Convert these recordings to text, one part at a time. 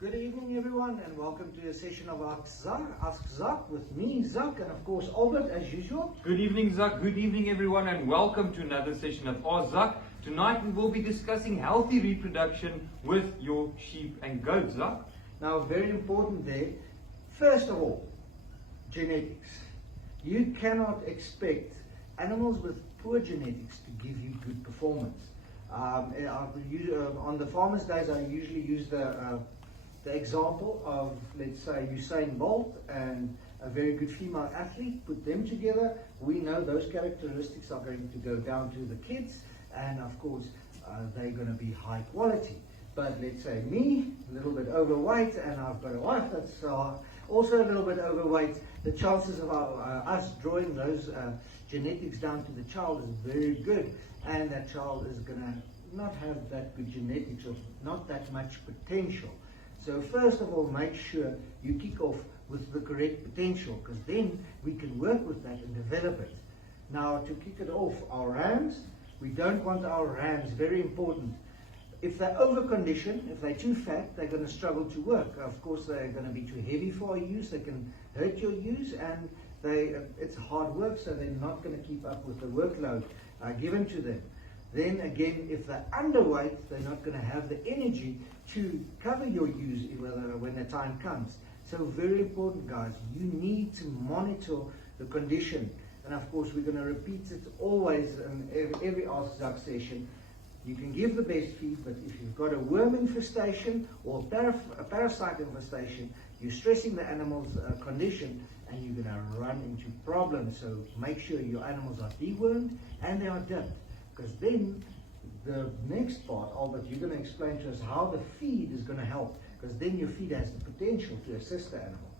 Good evening, everyone, and welcome to a session of Ask Zak with me, Zak, and of course Albert, as usual. Good evening, Zak. Good evening, everyone, and welcome to another session of Ask Zak. Tonight we will be discussing healthy reproduction with your sheep and goats, Zak. Now, very important there, first of all, genetics. You cannot expect animals with poor genetics to give you good performance. On the Farmer's Days, I usually use the example of, let's say, Usain Bolt and a very good female athlete. Put them together, we know those characteristics are going to go down to the kids, and of course they're going to be high quality. But let's say me, a little bit overweight, and I've got a wife that's also a little bit overweight, the chances of us drawing those genetics down to the child is very good, and that child is going to not have that good genetics or not that much potential. So first of all, make sure you kick off with the correct potential, because then we can work with that and develop it. Now, to kick it off, our rams, we don't want our rams, very important. If they're over-conditioned, if they're too fat, they're going to struggle to work. Of course, they're going to be too heavy for our ewes, they can hurt your ewes, and it's hard work, so they're not going to keep up with the workload given to them. Then again, if they're underweight, they're not going to have the energy to cover your ewes when the time comes. So very important, guys, you need to monitor the condition. And of course, we're going to repeat it always in every Ask Zak session. You can give the best feed, but if you've got a worm infestation or a parasite infestation, you're stressing the animal's condition, and you're going to run into problems. So make sure your animals are dewormed and they are dumped. Because then the next part, Albert, you're going to explain to us how the feed is going to help, because then your feed has the potential to assist the animal.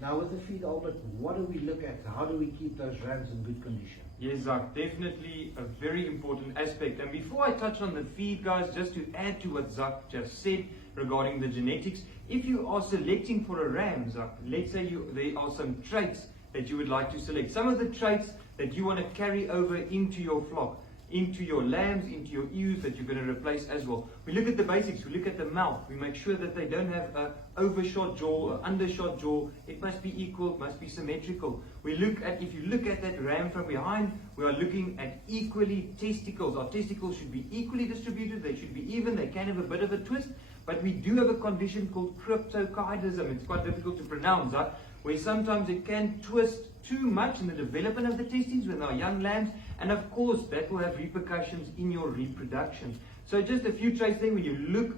Now with the feed, Albert, what do we look at? How do we keep those rams in good condition? Yes, Zak, definitely a very important aspect. And before I touch on the feed, guys, just to add to what Zak just said regarding the genetics, if you are selecting for a ram, Zak, let's say there are some traits that you would like to select. Some of the traits that you want to carry over into your flock, into your lambs, into your ewes that you're going to replace as well. We look at the basics, we look at the mouth, we make sure that they don't have an overshot jaw or undershot jaw. It must be equal, it must be symmetrical. We look at, if you look at that ram from behind, we are looking at equally testicles. Our testicles should be equally distributed, they should be even, they can have a bit of a twist, but we do have a condition called cryptorchidism. It's quite difficult to pronounce, where sometimes it can twist too much in the development of the testes when they are young lambs, and of course that will have repercussions in your reproduction. So just a few traits there. When you look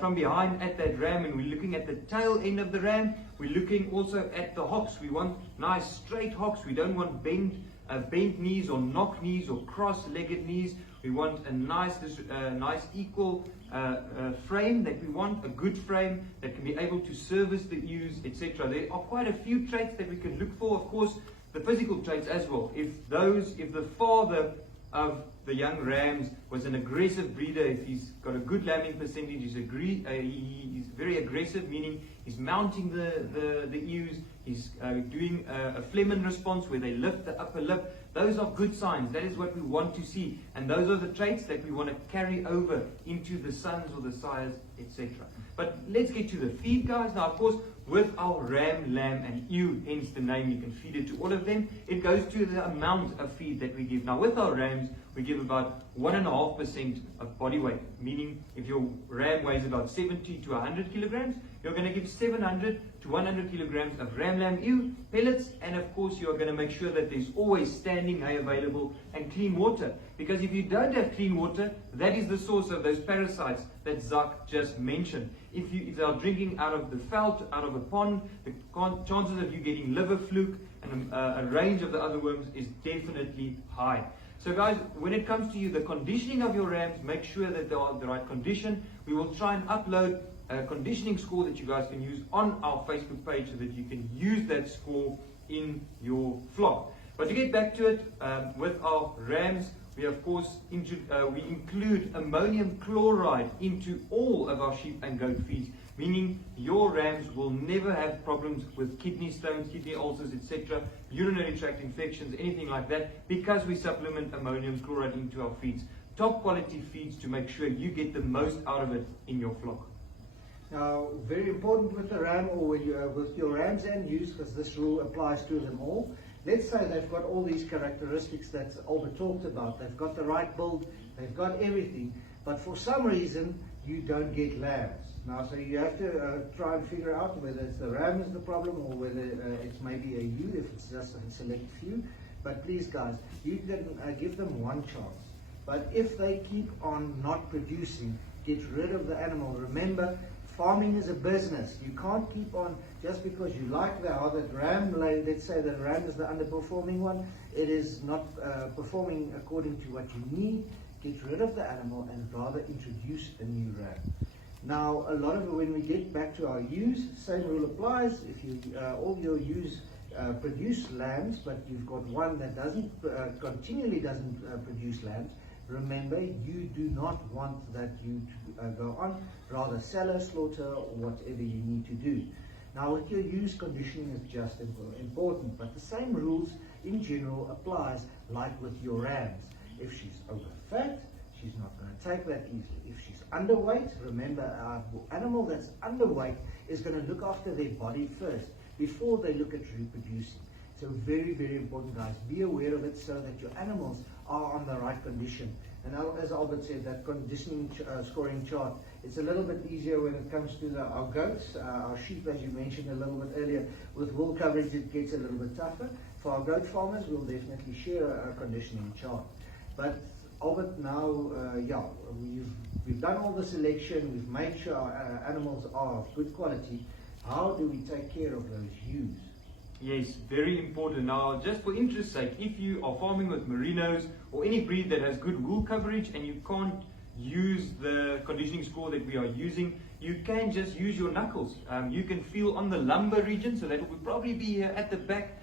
from behind at that ram, and we're looking at the tail end of the ram, we're looking also at the hocks. We want nice straight hocks. We don't want bent knees or knock knees or cross-legged knees. We want a nice equal frame that we want, a good frame that can be able to service the ewes, etc. There are quite a few traits that we can look for. Of course, the physical traits as well. If the father of the young rams was an aggressive breeder, if he's got a good lambing percentage, he's very aggressive, meaning he's mounting the ewes, he's doing a Flehmen response where they lift the upper lip. Those are good signs. That is what we want to see. And those are the traits that we want to carry over into the sons or the sires, etc. But let's get to the feed, guys. Now, of course, with our ram, lamb, and ewe, hence the name, you can feed it to all of them. It goes to the amount of feed that we give. Now, with our rams, we give about 1.5% of body weight, meaning if your ram weighs about 70 to 100 kilograms, you're going to give 700 to 100 kilograms of ram, lamb, ewe pellets, and of course you're going to make sure that there's always standing hay available and clean water, because if you don't have clean water, that is the source of those parasites that Zak just mentioned. If they are drinking out of the veld, out of a pond, the chances of you getting liver fluke and a range of the other worms is definitely high. So guys, when it comes to the conditioning of your rams, make sure that they are in the right condition. We will try and upload a conditioning score that you guys can use on our Facebook page so that you can use that score in your flock. But to get back to it, with our rams, we of course we include ammonium chloride into all of our sheep and goat feeds, meaning your rams will never have problems with kidney stones, kidney ulcers, etc., urinary tract infections, anything like that, because we supplement ammonium chloride into our feeds. Top quality feeds to make sure you get the most out of it in your flock. Now, very important with the ram, or when you, with your rams and ewes, because this rule applies to them all. Let's say they've got all these characteristics that Albert talked about. They've got the right build, they've got everything, but for some reason you don't get lambs. Now, so you have to try and figure out whether it's the ram is the problem or whether it's maybe a ewe if it's just a select few. But please, guys, you can give them one chance. But if they keep on not producing, get rid of the animal. Remember, farming is a business. You can't keep on, just because you like how that ram, let's say the ram is the underperforming one, it is not performing according to what you need. Get rid of the animal and rather introduce a new ram. Now, a lot of it, when we get back to our ewes, same rule applies. If you all your ewes produce lambs, but you've got one that doesn't continually doesn't produce lambs, remember, you do not want that ewe to go on. Rather sell or slaughter or whatever you need to do. Now, with your ewes, conditioning is just important, but the same rules in general applies like with your rams. If she's over fat, she's not going to take that easily. If she's underweight, remember, our animal that's underweight is going to look after their body first before they look at reproducing. So very, very important, guys. Be aware of it so that your animals are on the right condition. And now, as Albert said, that conditioning scoring chart, it's a little bit easier when it comes to our goats. Our sheep, as you mentioned a little bit earlier, with wool coverage, it gets a little bit tougher. For our goat farmers, we'll definitely share a conditioning chart. But Albert, now, we've done all the selection, we've made sure our animals are of good quality. How do we take care of those ewes? Yes, very important. Now, just for interest's sake, if you are farming with merinos or any breed that has good wool coverage and you can't use the conditioning score that we are using, you can just use your knuckles. You can feel on the lumbar region, so that will probably be here at the back,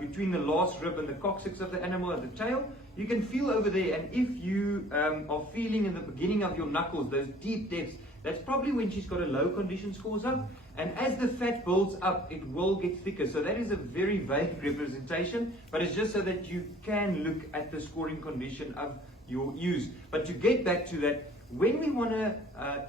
between the last rib and the coccyx of the animal at the tail. You can feel over there, and if you are feeling in the beginning of your knuckles, those deep depths, that's probably when she's got a low condition scores up. And as the fat builds up, it will get thicker. So that is a very vague representation, but it's just so that you can look at the scoring condition of your ewes. But to get back to that, when we want to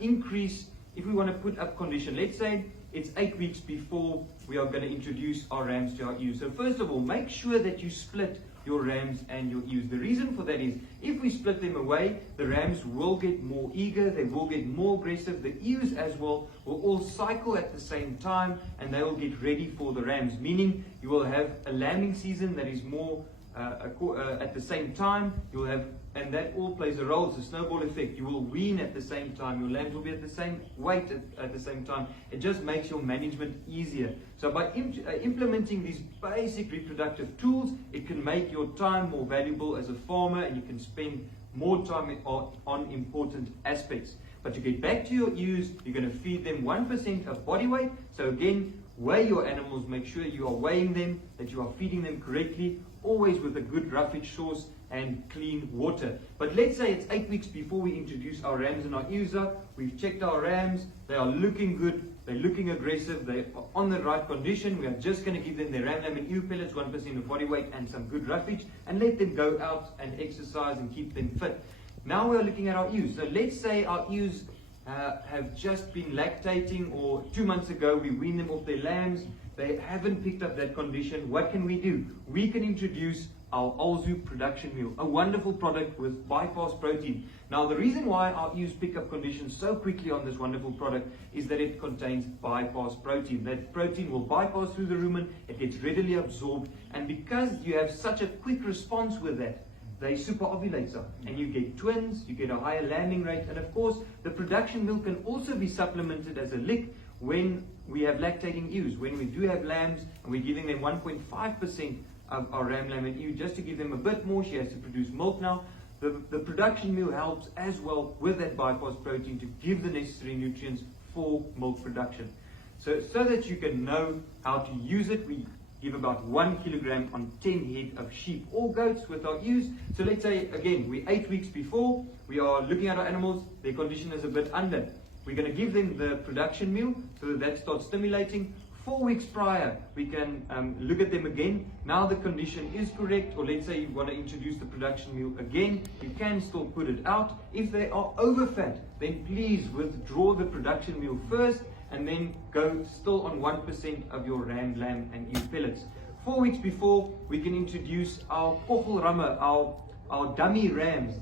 increase, if we want to put up condition, let's say it's 8 weeks before we are going to introduce our rams to our ewes. So first of all, make sure that you split your rams and your ewes. The reason for that is, if we split them away, the rams will get more eager, they will get more aggressive, the ewes as well will all cycle at the same time, and they will get ready for the rams, meaning you will have a lambing season that is more at the same time. You will have, and that all plays a role. It's a snowball effect. You will wean at the same time. Your lambs will be at the same weight at the same time. It just makes your management easier. So by implementing these basic reproductive tools, it can make your time more valuable as a farmer, and you can spend more time on important aspects. But to get back to your ewes, you're going to feed them 1% of body weight. So again, weigh your animals. Make sure you are weighing them, that you are feeding them correctly, always with a good roughage source and clean water. But let's say it's 8 weeks before we introduce our rams and our ewes up. We've checked our rams. They are looking good. They're looking aggressive. They are on the right condition. We are just going to give them their ram, lamb and ewe pellets, 1% of body weight and some good roughage, and let them go out and exercise and keep them fit. Now we are looking at our ewes. So let's say our ewes have just been lactating, or 2 months ago we weaned them off their lambs. They haven't picked up that condition. What can we do? We can introduce our Alzu production meal, a wonderful product with bypass protein. Now, the reason why our ewes pick up conditions so quickly on this wonderful product is that it contains bypass protein. That protein will bypass through the rumen, it gets readily absorbed, and because you have such a quick response with that, they superovulate up, and you get twins, you get a higher lambing rate, and of course, the production milk can also be supplemented as a lick when we have lactating ewes. When we do have lambs and we're giving them 1.5% of our ram, lamb and ewe, just to give them a bit more, she has to produce milk now. The production meal helps as well with that bypass protein to give the necessary nutrients for milk production. So that you can know how to use it, we give about 1 kilogram on 10 head of sheep or goats with our ewes. So let's say, again, we're 8 weeks before, we are looking at our animals, their condition is a bit under. We're going to give them the production meal so that starts stimulating. 4 weeks prior, we can look at them again. Now the condition is correct, or let's say you want to introduce the production meal again, you can still put it out. If they are overfat, then please withdraw the production meal first and then go still on 1% of your ram, lamb and ewe pellets. 4 weeks before, we can introduce our kochelramme, our dummy rams,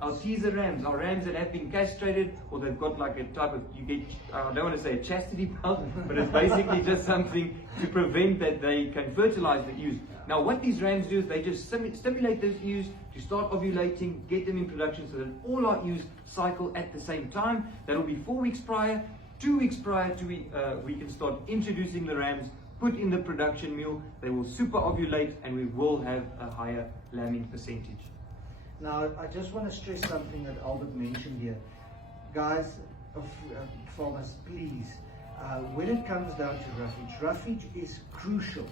our teaser rams, our rams that have been castrated, or they've got like a type of, you get, I don't want to say a chastity belt, but it's basically just something to prevent that they can fertilize the ewes. Now what these rams do is they just stimulate those ewes to start ovulating, get them in production so that all our ewes cycle at the same time. That'll be 4 weeks prior. 2 weeks prior to we can start introducing the rams, put in the production meal, they will super ovulate and we will have a higher lambing percentage. Now, I just want to stress something that Albert mentioned here. Guys, farmers, please, when it comes down to roughage is crucial.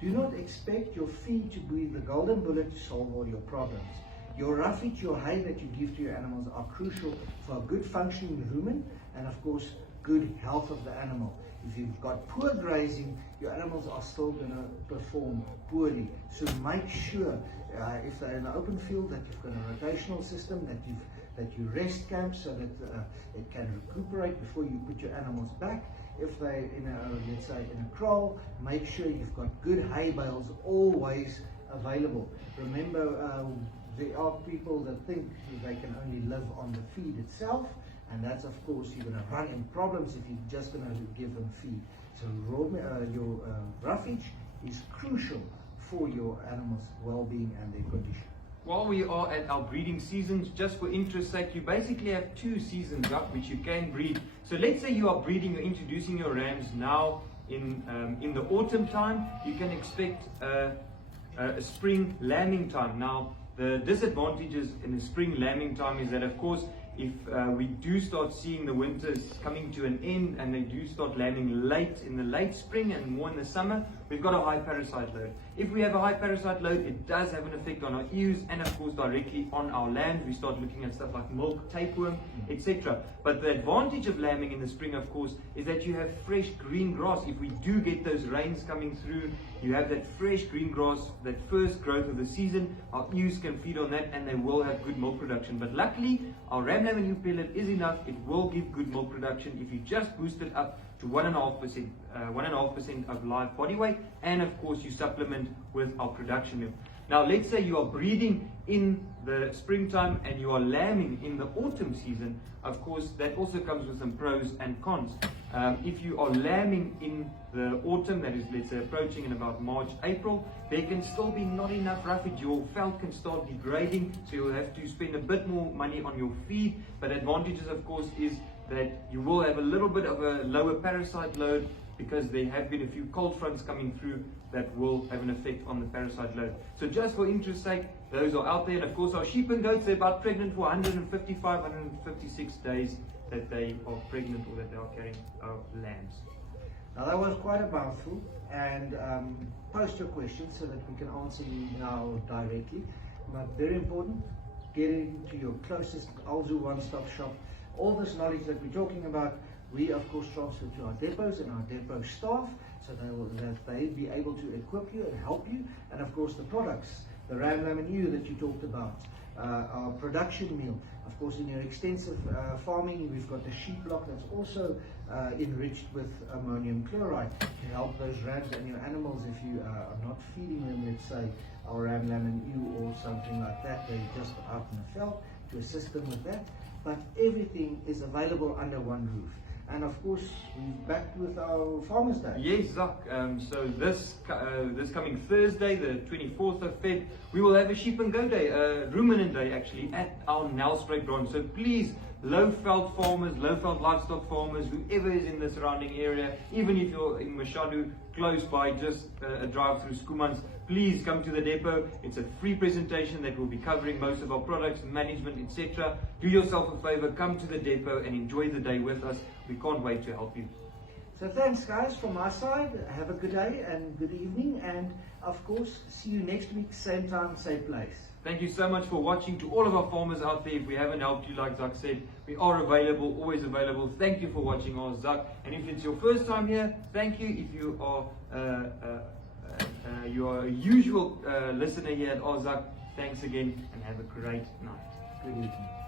Do not expect your feed to be the golden bullet to solve all your problems. Your roughage, your hay that you give to your animals are crucial for a good functioning rumen and of course good health of the animal. If you've got poor grazing, your animals are still going to perform poorly. So make sure, if they're in an open field, that you've got a rotational system, that you rest camp so that it can recuperate before you put your animals back. If they're in a, let's say, in a kraal, make sure you've got good hay bales always available. Remember, there are people that think they can only live on the feed itself. And that's, of course, you're going to run into problems if you're just going to give them feed. So your roughage is crucial for your animals' well-being and their condition. While we are at our breeding seasons, just for interest's sake, you basically have 2 seasons up which you can breed. So let's say you are breeding or introducing your rams now in the autumn time, you can expect a spring lambing time. Now, the disadvantages in the spring lambing time is that, of course, if we do start seeing the winters coming to an end and they do start lambing late in the late spring and more in the summer, we've got a high parasite load. If we have a high parasite load, it does have an effect on our ewes and of course directly on our lambs. We start looking at stuff like milk, tapeworm, etc. But the advantage of lambing in the spring, of course, is that you have fresh green grass. If we do get those rains coming through, you have that fresh green grass, that first growth of the season. Our ewes can feed on that and they will have good milk production. But luckily, our ram, lamb and ewe pellet is enough. It will give good milk production if you just boost it up to 1.5% of live body weight, and of course you supplement with our production milk. Now let's say you are breeding in the springtime and you are lambing in the autumn season. Of course that also comes with some pros and cons. If you are lambing in the autumn, that is, let's say, approaching in about March, April, there can still be not enough roughage. Your felt can start degrading, so you'll have to spend a bit more money on your feed. But advantages, of course, is that you will have a little bit of a lower parasite load because there have been a few cold fronts coming through that will have an effect on the parasite load. So just for interest's sake, those are out there. And of course our sheep and goats, they're about pregnant for 155, 156 days that they are pregnant or that they are carrying our lambs. Now that was quite a mouthful, and post your questions so that we can answer you now directly. But very important, get into your closest Alzu one-stop shop. All this knowledge that we're talking about, we of course transfer to our depots and our depot staff, so that they be able to equip you and help you. And of course the products, the ram, lamb and ewe that you talked about, our production meal. Of course, in your extensive farming, we've got the sheep block that's also enriched with ammonium chloride to help those rams and your animals. If you are not feeding them, let's say, our ram, lamb and ewe or something like that, they're just out in the veld, to assist them with that. But everything is available under one roof. And of course, we're back with our Farmers Day. Yes, Zach. So this coming Thursday, the 24th of Feb, we will have a sheep and goat day, ruminant day actually, at our Nelspruit branch. So please, low-veld farmers, low-veld livestock farmers, whoever is in the surrounding area, even if you're in Mashadu, close by, just a drive through Schoemans, please come to the depot. It's a free presentation that will be covering most of our products, management, etc. Do yourself a favor, come to the depot and enjoy the day with us. We can't wait to help you. So thanks guys from my side. Have a good day and good evening, and of course see you next week, same time, same place. Thank you so much for watching. To all of our farmers out there, if we haven't helped you, like Zak said, we are available, always available. Thank you for watching our Zak. And if it's your first time here, thank you. If you are a usual listener here at our Zak, thanks again and have a great night. Good evening.